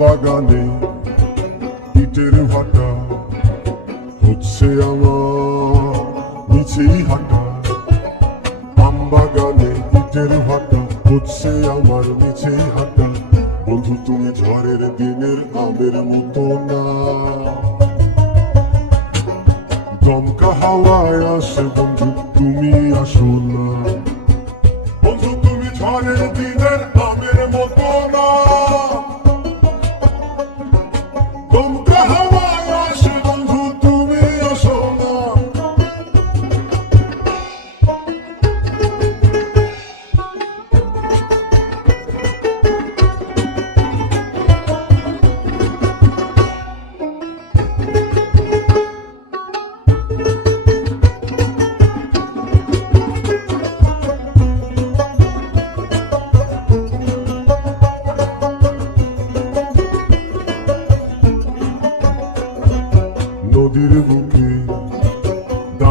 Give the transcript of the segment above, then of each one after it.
বাগানে ইটের হাটা হচ্ছে আমার নিচেই আম বাগানে ইটের হচ্ছে আমার নিচেই বন্ধু, তুমি ঝড়ের দিনের আমের মতো না। দমকা হাওয়ায় আসে বন্ধু, তুমি আসো না। বন্ধু, তুমি ঝড়ের দিনের আমের মতো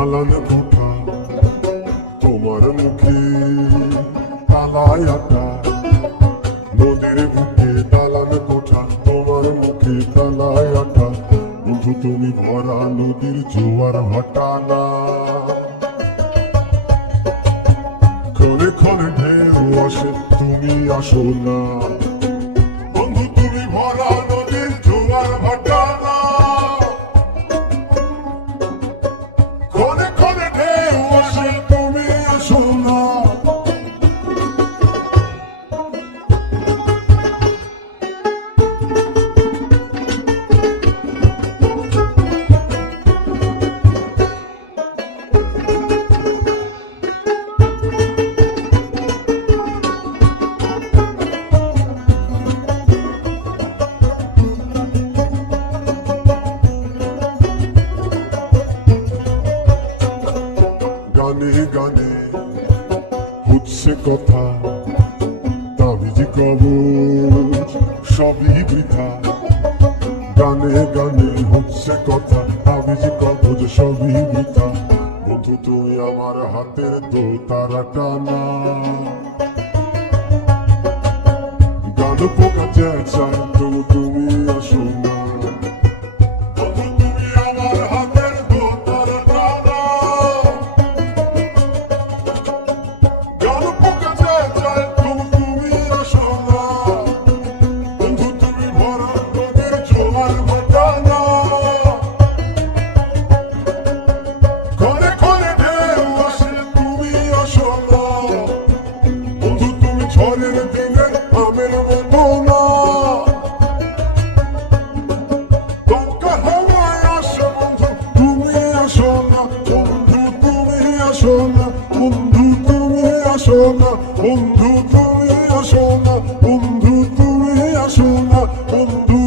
দালান কোঠা তোমার মুখে তালায় নদীর বুকে দালান কোঠা, তোমার মুখে তালায় আটা। বন্ধু তুমি ভরা নদীর জোয়ার ভাটা না ক্ষণে ক্ষণে ঢেউ আসে, তুমি আসো না। গানে গানে। হচ্ছে কথা, তাবিজি কবচ সবই বৃথা। গানে গানে হচ্ছে কথা, তাবিজি কবচ সবই বৃথা। বন্ধু, তুমি আমার হাতের তো তারা টানা। গান পোকা চেঁচায় বন্ধু তুমি আসো না বন্ধু তুমি আসো না বন্ধু তুমি আসো না বন্ধু